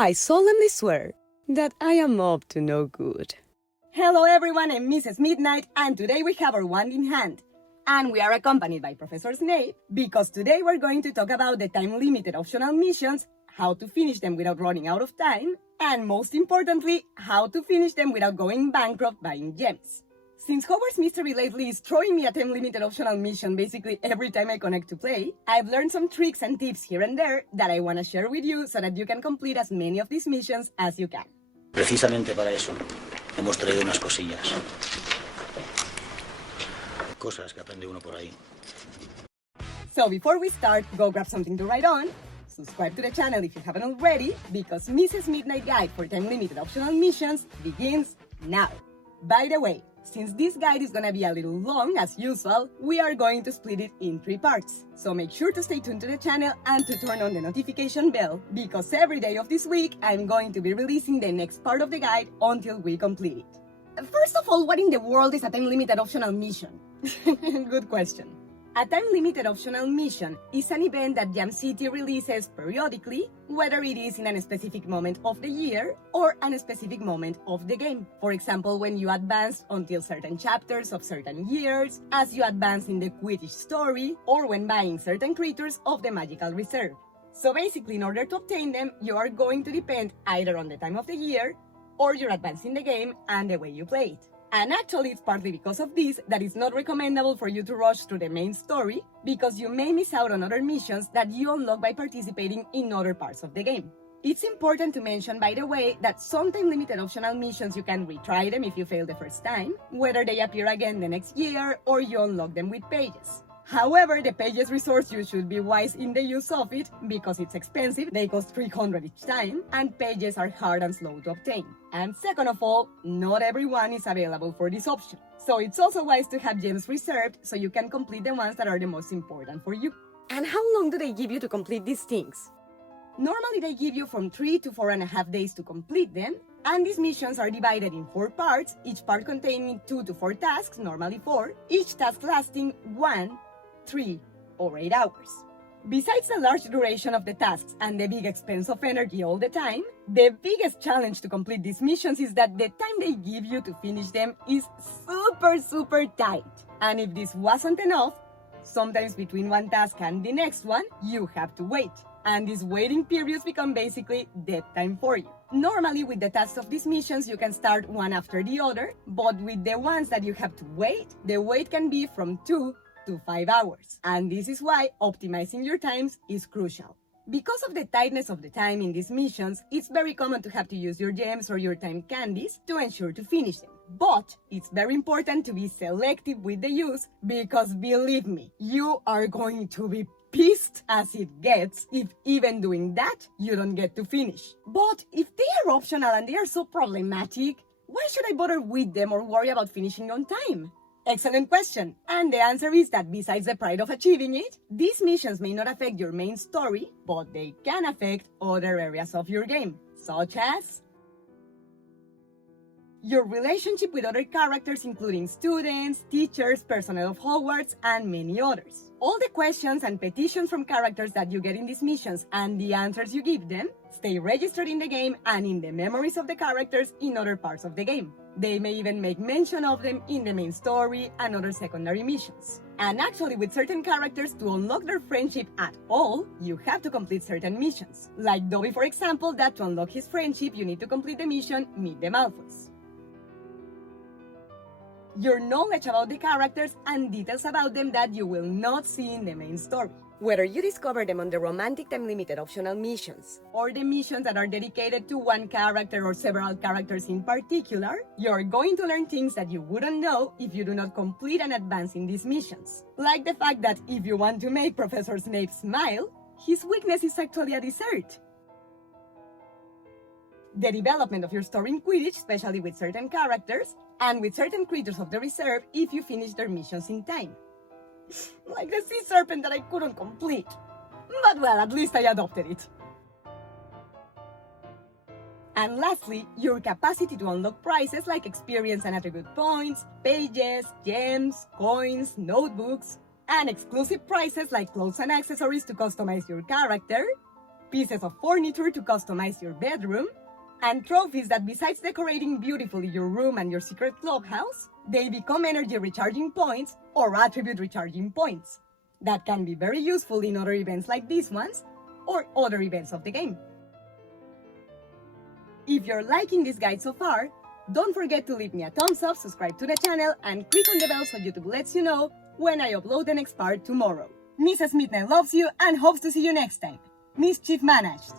I solemnly swear that I am up to no good. Hello everyone, I'm Mrs. Midnight, and today we have our wand in hand. And we are accompanied by Professor Snape, because today we're going to talk about the time-limited optional missions, how to finish them without running out of time, and most importantly, how to finish them without going bankrupt buying gems. Since Hogwarts Mystery lately is throwing me a time-limited optional mission basically every time I connect to play, I've learned some tricks and tips here and there that I want to share with you so that you can complete as many of these missions as you can. Precisamente para eso hemos traído unas cosillas. Cosas que aprende uno por ahí. So before we start, go grab something to write on, subscribe to the channel if you haven't already, because Mrs. Midnight Guide for time-limited optional missions begins now. By the way, since this guide is gonna be a little long as usual, we are going to split it in 3 parts. So make sure to stay tuned to the channel and to turn on the notification bell, because every day of this week I'm going to be releasing the next part of the guide until we complete it. First of all, what in the world is a time-limited optional mission? Good question. A time-limited optional mission is an event that Jam City releases periodically, whether it is in a specific moment of the year or a specific moment of the game. For example, when you advance until certain chapters of certain years, as you advance in the Quidditch story, or when buying certain creatures of the Magical Reserve. So basically, in order to obtain them, you are going to depend either on the time of the year or your advance in the game and the way you play it. And actually, it's partly because of this that it's not recommendable for you to rush through the main story, because you may miss out on other missions that you unlock by participating in other parts of the game. It's important to mention, by the way, that some time-limited optional missions you can retry them if you fail the first time, whether they appear again the next year or you unlock them with pages. However, the pages resource, you should be wise in the use of it, because it's expensive, they cost 300 each time, and pages are hard and slow to obtain. And second of all, not everyone is available for this option. So it's also wise to have gems reserved so you can complete the ones that are the most important for you. And how long do they give you to complete these things? Normally they give you from 3 to 4.5 days to complete them, and these missions are divided in 4 parts, each part containing 2 to 4 tasks, normally 4, each task lasting 1, 3, or 8 hours. Besides the large duration of the tasks and the big expense of energy all the time, the biggest challenge to complete these missions is that the time they give you to finish them is super tight. And if this wasn't enough, sometimes between one task and the next one, you have to wait. And these waiting periods become basically dead time for you. Normally, with the tasks of these missions, you can start one after the other, but with the ones that you have to wait, the wait can be from 2 to 5 hours. And this is why optimizing your times is crucial. Because of the tightness of the time in these missions, it's very common to have to use your gems or your time candies to ensure to finish them. But it's very important to be selective with the use, because believe me, you are going to be pissed as it gets if even doing that you don't get to finish. But if they are optional and they are so problematic, why should I bother with them or worry about finishing on time? Excellent question. And the answer is that besides the pride of achieving it, these missions may not affect your main story, but they can affect other areas of your game, such as your relationship with other characters, including students, teachers, personnel of Hogwarts, and many others. All the questions and petitions from characters that you get in these missions and the answers you give them stay registered in the game and in the memories of the characters in other parts of the game. They may even make mention of them in the main story and other secondary missions. And actually, with certain characters, to unlock their friendship at all, you have to complete certain missions. Like Dobby, for example, that to unlock his friendship, you need to complete the mission Meet the Malfoys. Your knowledge about the characters and details about them that you will not see in the main story. Whether you discover them on the romantic time-limited optional missions, or the missions that are dedicated to one character or several characters in particular, you're going to learn things that you wouldn't know if you do not complete and advance in these missions. Like the fact that if you want to make Professor Snape smile, his weakness is actually a dessert. The development of your story in Quidditch, especially with certain characters, and with certain creatures of the reserve if you finish their missions in time. Like the sea serpent that I couldn't complete. But well, at least I adopted it. And lastly, your capacity to unlock prizes like experience and attribute points, pages, gems, coins, notebooks, and exclusive prizes like clothes and accessories to customize your character, pieces of furniture to customize your bedroom, and trophies that besides decorating beautifully your room and your secret clubhouse, they become energy recharging points or attribute recharging points that can be very useful in other events like these ones or other events of the game. If you're liking this guide so far, don't forget to leave me a thumbs up, subscribe to the channel, and click on the bell so YouTube lets you know when I upload the next part tomorrow. Mrs. Midnight loves you and hopes to see you next time. Mischief managed.